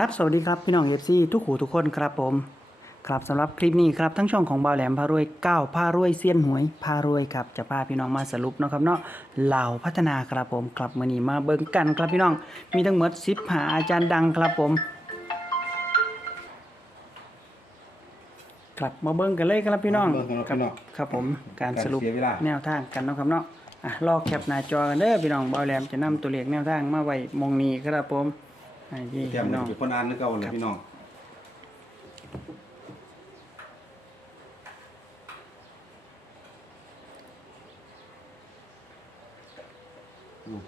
ครับสวัสดีครับพี่น้องเอฟซีทุกหูทุกคนครับผม ครับสำหรับคลิปนี้ครับทั้งช่องของบาวแหลมพารวย9พารวยเซียนหวยพารวยครับจะพาพี่น้องมาสรุปเนาะครับเนาะเหล่าพัฒนาครับผมครับมือนี้มาเบิ่งกันครับพี่น้องมีทั้งหมด10หาอาจารย์ดังครับผมครับมาเบิ่งกันเลยครับพี่น้องเบิ่งกันครับพี่น้องครับผมการสรุปการเสียเวลา แนวทางกันเนาะครับเนาะอะรอแคปหน้าจอกันเด้อพี่น้องบาวแหลมจะนำตัวเลขแนวทางมาไว้มองนี้ครับผม ให้พี่เตรียมน้อง อยู่คนอ่านนึกเอาเลยพี่น้องอืม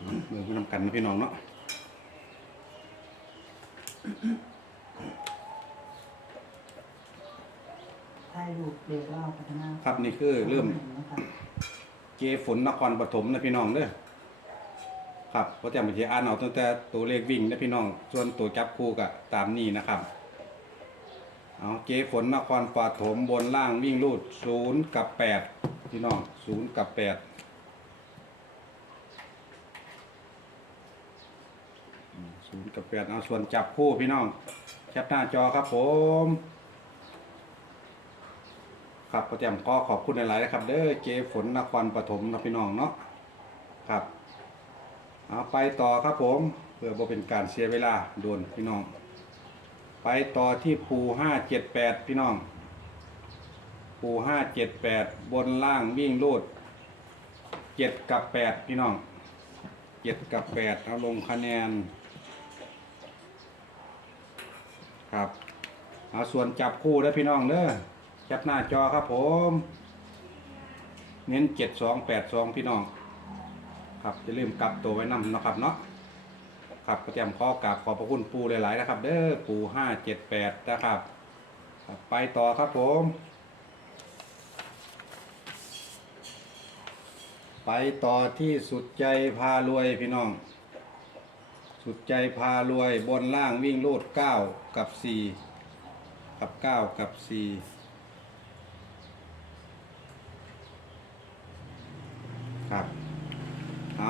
อืมเบิ่งไปนำกันนะพี่น้องเนาะ ถ่ายรูปเลขเล่าพัฒนาครับนี่คือเริ่ม นะครับเกฝนนครปฐมนะพี่น้องเด้อครับเพราะแต่บางทีอ่านเอาตั้งแต่ตัวเลขวิ่งนะพี่น้อง ส่วนตัวจับคู่กับตามนี้นะครับ เอาเกฝนนครปฐมบนล่างวิ่งรูดศูนย์กับแปดพี่น้องศูนย์กับแปดอืมศูนย์กับแปดเอาส่วนจับคู่พี่น้องแคปหน้าจอครับผม ครับก็แจมก็ขอบคุณหลายๆนะครับเด้อเจฝนนครปฐมนะพี่น้องเนาะครับเอาไปต่อครับผมเพื่อบ่เป็นการเสียเวลาโดนพี่น้อง ไปต่อที่ปูห้าเจ็ดแปดพี่น้อง ปูห้าเจ็ดแปดบนล่างวิ่งรูดเจ็ดกับแปดพี่น้องเจ็ดกับแปดเอาลงคะแนนครับเอาส่วนจับคู่ได้อพี่น้องเด้อ ปหน้าจอครับผม เน้นเจ็ดสองแปดสองพี่น้อง ครับจะลืมกลับตัวไว้นำนะครับเนาะครับก็เตรียมข้อกราบขอบพระคุณปูหลายๆนะครับ เด้อปูห้าเจ็ดแปดนะครับ ไปต่อครับผม ไปต่อที่สุดใจพารวยพี่น้อง สุดใจพารวยบนล่างวิ่งโลดเก้ากับสี่กับเก้ากับสี่ ครับ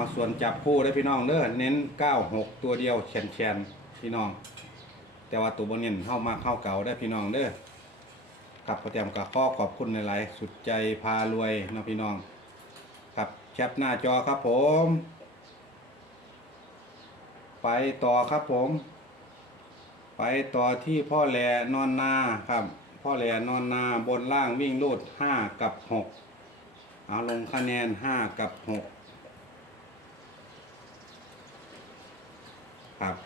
เอาส่วนจับคู่ได้พี่น้องเด้อเน้น96ตัวเดียวแชนแชนๆพี่น้อง แต่ว่าตัวบนเน้นเข้ามากเข้าเก่าได้พี่น้องเด้อกับประเตรียมกับข้อขอบคุณในหลายๆสุดใจพารวยนะพี่น้องครับแคปหน้าจอครับผม ไปต่อครับผม ไปต่อที่พ่อแหลนอนนาครับ พ่อแหลนอนนาบนล่างวิ่งลูด5กับ6เอาลงคะแนนห้ากับหก ครับ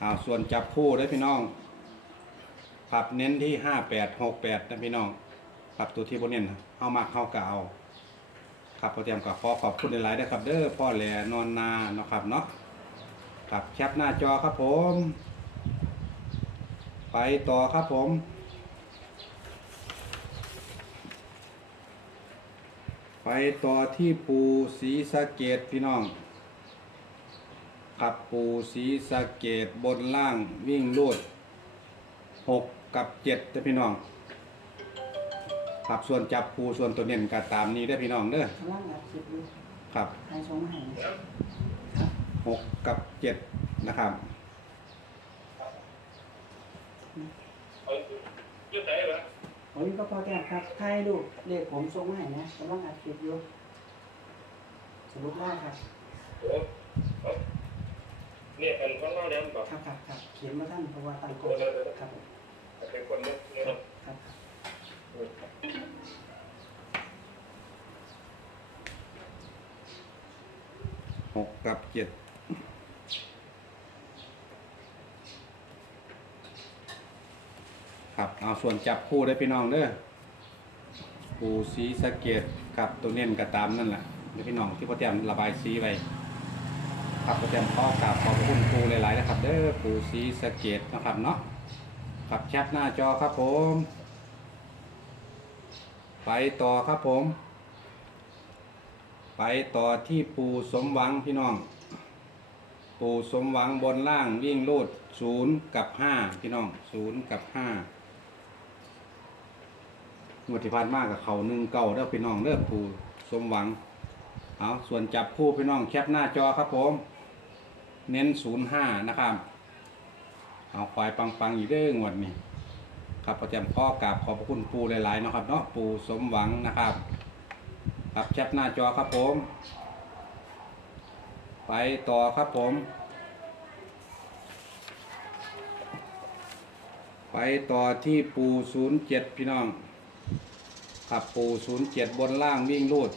เอาส่วนจับคู่ได้พี่น้องครับเน้นที่ห้าแปดหกแปดนะพี่น้องครับตัวที่บนเน้นเข้ามากเข้ากเอาครับพอเตรียมกับขอขอบคุณหลายๆนะครับเด้อพ่อแหลนอนนาเนาะครับเนาะครับแคปหน้าจอครับผม ไปต่อครับผมไปต่อที่ปูสีสะเกตพี่น้อง ขับปูสีสะเกตบนล่างวิ่งลูดหกกับเจ็ดเด้อพี่น้องขับส่วนจับปูส่วนตัวเน้นก็ตามนี้ได้อพี่น้องเด้อข้างล่างครับคลิปนี้ครับให้ชมให้หกกับเจ็ดนะครับยืดไหนเหรอโอ้ยก็พอแก้มครับถ่ายรูปเลขผมส่งมาให้นะกำลังอัดคลิปอยู่สรุปแล้วครับโอ้เอ เนี่ยเป็นของเราแล้วบอกครับครับครับเขียนมาท่านเพราะว่าตั้งกฎครับผมเป็นคนนึกครับครับหกกับเจ็ดครับเอาส่วนจับคู่ได้อพี่น้องเด้อปูสีสะเกตกับตัวเน้นกับตามนั่นแหละเดี๋ยวพี่น้องที่พ่อเตรียมระบายสีไว้ ครับพ่อเตรียมข้อกราบขอบคุณปูหลายๆนะครับ เด้อปูสีสะเกตนะครับเนาะครับแชปหน้าจอครับผม ไปต่อครับผม ไปต่อที่ปูสมหวังพี่น้อง ปูสมหวังบนล่างวิ่งโลดศูนย์กับห้าพี่น้องศูนย์กับห้างวดที่ผ่านมากกับเขาหนึ่งเก่าเด้อพี่น้องเด้อปูสมหวังเอาส่วนจับคู่พี่น้องแคปหน้าจอครับผม เน้นศูนย์ห้านะครับ เอาควายปังๆอีกเด้งวดนี้ครับประจำข้อกราบขอบคุณปูหลายๆนะครับเนาะปูสมหวังนะครับครับแคปหน้าจอครับผม ไปต่อครับผม ไปต่อที่ปูศูนย์เจ็ดพี่น้องครับปูศูนย์เจ็ดบนล่างวิ่งรูด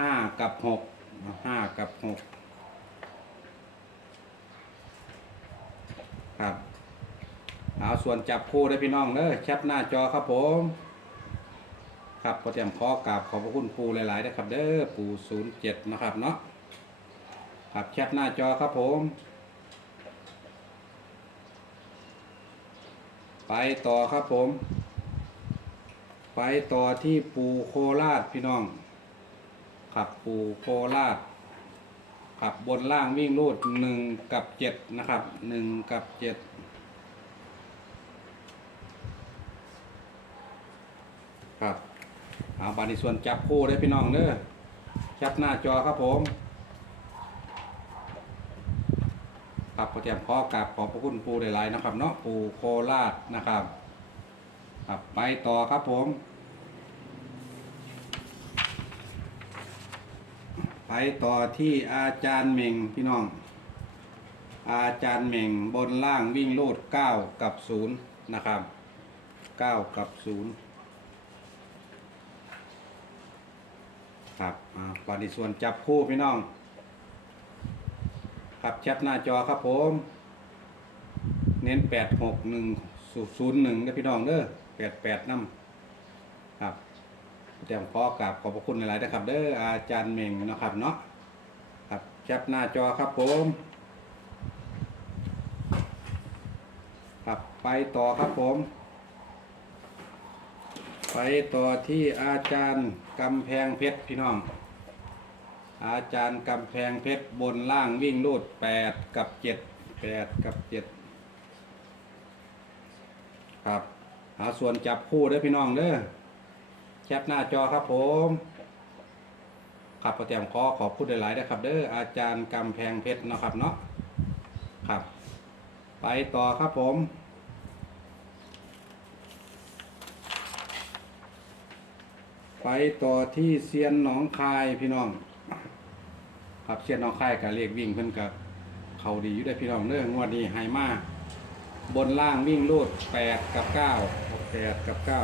ห้ากับหกห้ากับหก ครับเอาส่วนจับคู่ได้พี่น้องเด้อแคปหน้าจอครับผม ครับก็เตรียมขอกราบขอบพระคุณปูหลายๆนะครับ เด้อปูศูนย์เจ็ดนะครับเนาะครับแคปหน้าจอครับผม ไปต่อครับผม ไปต่อที่ปูโคราชพี่น้องขับปูโคราช ขับบนล่างวิ่งรูดหนึ่งกับเจ็ดนะครับหนึ่งกับเจ็ดครับเอาบานิส่วนจับคู่ได้พี่น้องเด้อจับหน้าจอครับผมครับขอเตรียมขอกราบขอบพระคุณปูหลายๆนะครับ เนาะปูโคราชนะครับ ครับไปต่อครับผม ไปต่อที่อาจารย์เหม่งพี่น้อง อาจารย์เหม่งบนล่างวิ่งโลดเก้ากับศูนย์นะครับเก้ากับศูนย์ครับอ่าวันนี้ส่วนจับคู่พี่น้อง ครับแคปหน้าจอครับผม เน้นแปดหกหนึ่งศูนย์หนึ่งนะพี่น้องเด้อแปดแปดน้ำครับ เตรียมขอกราบขอบพระคุณหลายๆนะครับ เด้ออาจารย์เม่งนะครับเนาะครับแคปหน้าจอครับผมครับไปต่อครับผม ไปต่อที่อาจารย์กำแพงเพชรพี่น้อง อาจารย์กำแพงเพชรบนล่างวิ่งลูดแปดกับเจ็ดแปดกับเจ็ดครับหาส่วนจับคู่เด้พี่น้องเด้อ แคปหน้าจอครับผมขับประเตรียมขอขอบคุณหลายๆนะครับ เด้ออาจารย์กำแพงเพชรนะครับเนาะครับ ไปต่อครับผม ไปต่อที่เซียนหนองคายพี่น้อง ครับเชียนหนองคายกับเลขวิ่งเพิ่นกับเขาดีอยู่ได้พี่น้องเด้องวดนี้ไฮมาบนล่างวิ่งลูดแปดกับเก้าแปดกับเก้า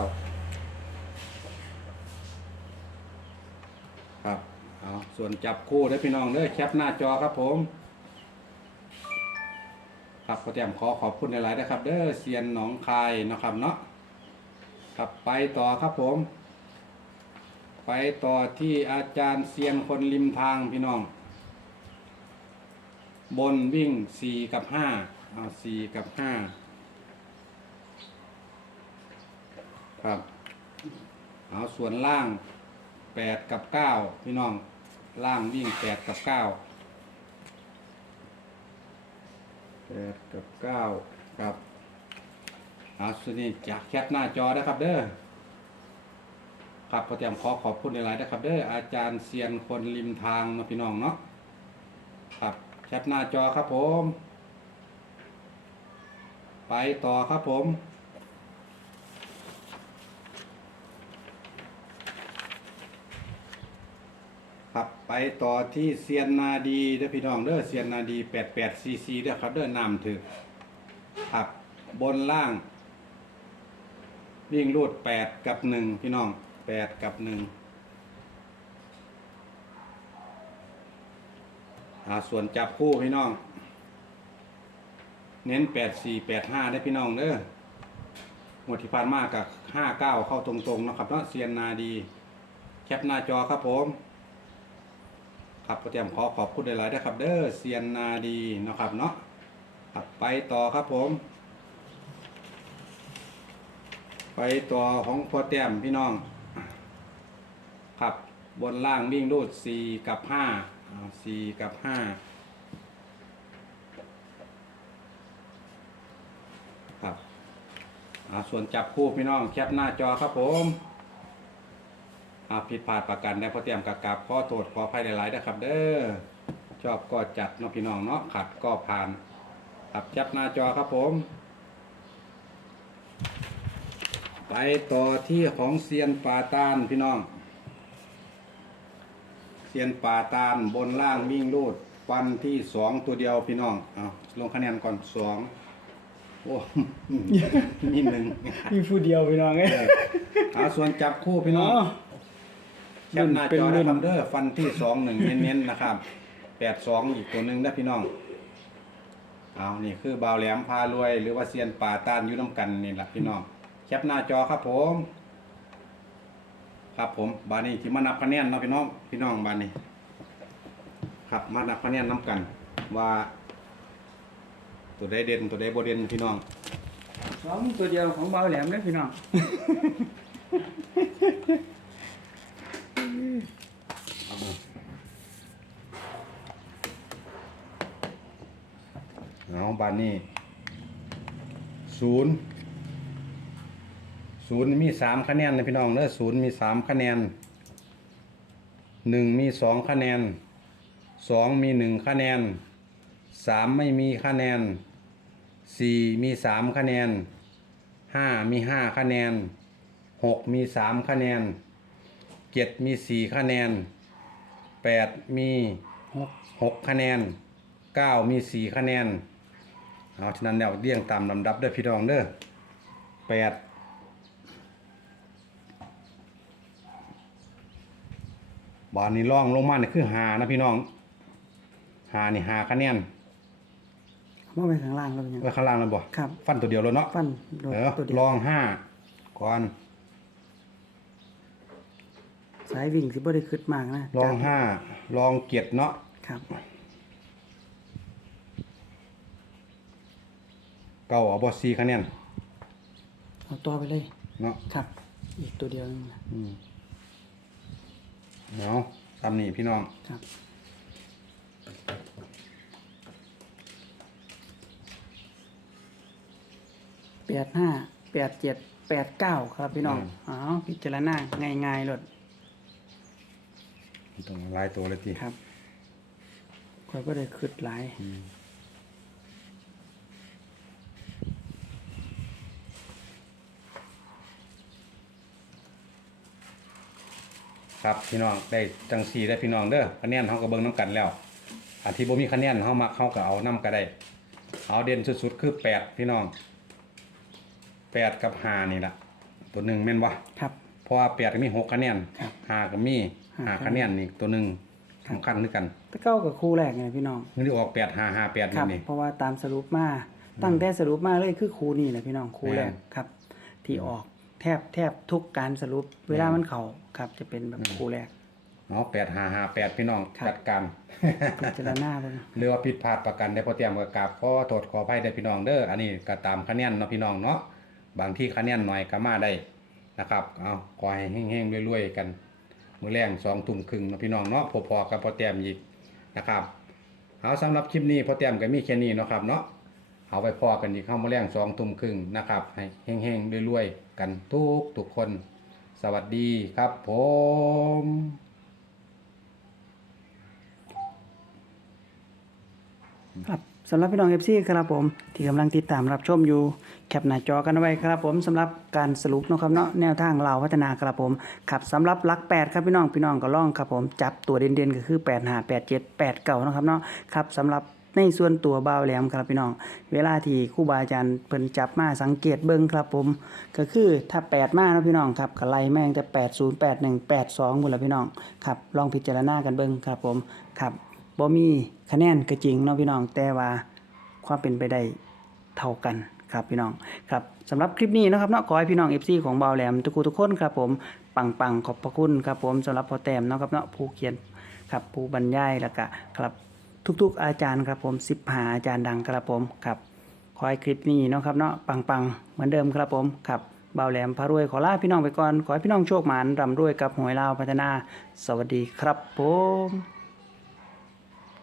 ครับ เอาส่วนจับคู่ได้พี่น้องเด้อแคปหน้าจอครับผม ครับขอแต้มขอขอบคุณหลายๆนะครับ เด้อเซียนหนองคายนะครับเนาะครับไปต่อครับผม ไปต่อที่อาจารย์เซียนคนริมทางพี่น้อง บนวิ่งสี่กับห้าเอาสี่กับห้าครับเอาส่วนล่างแปดกับเก้าพี่น้อง ล่างวิ่งแปดกับเก้าแปดกับเก้าครับเอาส่วนนี้จากแคปหน้าจอนะครับเด้อครับพอเตรียมขอขอบคุณในไลน์นะครับเด้ออาจารย์เซียนคนริมทางเนาะพี่น้องเนาะครับแคปหน้าจอครับผม ไปต่อครับผม ครับ ไปต่อที่เซียนนาดีเด้อพี่น้องเด้อเซียนนาดี88ซีซีเด้อครับเด้อนำถือครับบนล่าง วิ่งรูดแปดกับหนึ่งพี่น้องแปดกับหนึ่งอ่าส่วนจับคู่พี่น้อง เน้นแปดสี่แปดห้าได้พี่น้องเด้อหมดที่ผ่านมากกับห้าเก้าเข้าตรงๆนะครับเนาะเซียนนาดี แคปหน้าจอครับผม ครับก็เตรียมขอขอบคุณหลายๆนะครับ เด้อเซียนนาดีนะครับเนาะครับไปต่อครับผม ไปต่อของพอแต้มพี่น้อง ครับบนล่างวิ่งรูดสี่กับห้าสี่กับห้าครับส่วนจับคู่พี่น้องแคปหน้าจอครับผม หากผิดพลาดประการใดพอเตรียมกกราบขอโทษขออภัยหลายๆนะครับ เด้อชอบก็จัดเนาะพี่น้องเนาะขัดก็ผ่านครับจับหน้าจอครับผม ไปต่อที่ของเซียนป่าตานพี่น้องเซียนป่าตานบนล่างวิ่งรูดฟันที่สองตัวเดียวพี่น้องเอาลงคะแนนก่อนสองโอ้มีหนึ่งมีผู้เดียวพี่น้องเอ้ยเออเอาส่วนจับคู่พี่น้อง แคปหน้าจอนะครับเด้อฟันที่สองหนึ่งเน้นๆนะครับแปดสองอีกตัวหนึ่งนะพี่น้องเอานี่คือบ่าวแหลมพารวย หรือว่าเซียนป่าตานอยู่น้ำกันนี่แหละพี่น้องแคปหน้าจอครับผม ครับผมบานี้ที่มานับคะแนนเนาะพี่น้องพี่น้องบานี้ ครับมานับคะแนนน้ำกัน ว่า ตัวใดเด่นตัวใดบ่เด่นพี่น้องสองตัวเดียวของเบาแหลมเด้อพี่น้อง เอาบานนี้ศูนย์ศูนย์มีสามคะแนนนะพี่น้องเนอศูนย์มีสามคะแนนหนึ่งมีสองคะแนนสองมีหนึ่งคะแนนสามไม่มีคะแนนสี่มีสามคะแนนห้ามีห้าคะแนนหกมีสามคะแนนเจ็ดมีสี่คะแนนแปดมีหกคะแนนเก้ามีสี่คะแนน เอาฉะนั้นแล้วเรียงตามลำดับเด้อพี่น้องเด้อแปดบานนี้ล่องลงมาเนี่ยคือหานะพี่น้องหานี่หาคะแนนว่าไปข้างล่างแล้วเป็นยังไว้ข้างล่างแล้วบ่ครับ ฟันตัวเดียวแล้วเนาะฟันโดดเออตัวเดียลวองห้าก่อนสายวิ่งสิบ่ได้ขึ้นมากนะลองห้าลองเกียรติเนาะครับ เก้าเอาบ่สี่คะแนนเอาตัวไปเลยเนาะครับ อีกตัวเดียวนึงนะอืมเอาตามนี้พี่น้อง ครับแปดห้าแปดเจ็ดแปดเก้าครับพี่น้องอ๋อพิจารณาง่ายๆเลยต้องหลายตัวเลยทีครับคอยก็ได้ขึ้นหลาย ครับพี่น้องได้จังสี่ได้พี่น้องเด้อคะแนนเฮาก็เบิ่งนํกันแล้วอันที่บ่มีคะแนนเฮามักเฮาก็เอานํก็ได้ เอาเด่นสุดๆคือแปดพี่น้องแปดกับห้านี่ล่ะตัวหนึ่งแม่นบ่ครับ เพราะว่าแปดก็มีหกคะแนนครับห้าก็มีห้าห้าคะแนนนี่ตัวหนึ่งสำคัญคือกันตะเก้ากับคู่แรกไงพี่น้องนี่ได้ออกแปดห้าห้าแปดคนี่รับ นี่ เพราะว่าตามสรุปมาตั้งแต่สรุปมาเลยคือครูนี่แหละพี่น้องครูแรกแม่น ครับ ที่ออก แทบแทบทุกการสรุป เวลามันเข่าครับ จะเป็นแบบครูแรกเนาะแปดห้าห้าแปดพี่น้องครับจัดการพิจารณาเบิ่งหรือว่าผิดพลาดประกันได้พอเตรียมกับกราบขอโทษขออภัยได้พี่น้องเด้ออันนี้ก็ตามคะแนนเนาะพี่น้องเนาะบางที่คะแนนหน่อยก็มาได้นะครับเอาขอให้เฮงๆรวยๆกัน มือแรงสองทุ่มครึ่งเนาะพี่น้องเนาะพอๆกับพอเตรียมอีกนะครับเอาสำหรับคลิปนี้พอเตรียมก็มีแค่นี้เนาะครับเนาะ เอาไปพอกันอีกเข้ามือแรงสองทุ่มครึ่งนะครับ ให้เฮงๆรวยๆกันทุกทุกคน สวัสดีครับผมครับสำหรับพี่น้องเอฟซีครับผม ที่กำลังติดตามรับชมอยู่แคปหน้าจอกันไว้ครับผมสำหรับการสรุปนะครับเนาะแนวทางเราพัฒนาครับผมครับสำหรับลักแปดครับพี่น้องพี่น้องก็ล่องครับผมจับตัวเด่นๆก็คือ8 5 8 7 8เก่านะครับเนาะครับสำหรับ ในส่วนตัวเบาแหลมครับพี่น้อง เวลาที่ครูบาอาจารย์เพิ่นจับมาสังเกตเบิ่งครับผม ก็คือถ้า 8 มาเนะพี่น้องครับก็ไล่แม่งแต่80 81 82หมดแล้วพี่น้องครับลองพิจารณากันเบิ่งครับผมครับบ่มีคะแนนก็จริงเนาะพี่น้องแต่ว่าความเป็นไปได้เท่ากันครับพี่น้องครับสำหรับคลิปนี้นะครับเนาะขอให้พี่น้อง FC ของเบาแหลมทุกคนทุกคนครับผมปังๆขอบพระคุณครับผมสำหรับพอแต้มเนาะครับเนาะผู้เขียนครับผู้บรรยายแล้วก็ครับ ทุก ๆ อาจารย์ครับผมสิบหาอาจารย์ดังครับผมครับขอให้คลิปนี้เนาะครับเนาะปังๆ เหมือนเดิมครับผมครับเบาแหลมพารวยขอลาพี่น้องไปก่อน ขอให้พี่น้องโชคหมานร่ำรวยกับหวยลาวพัฒนา สวัสดีครับผม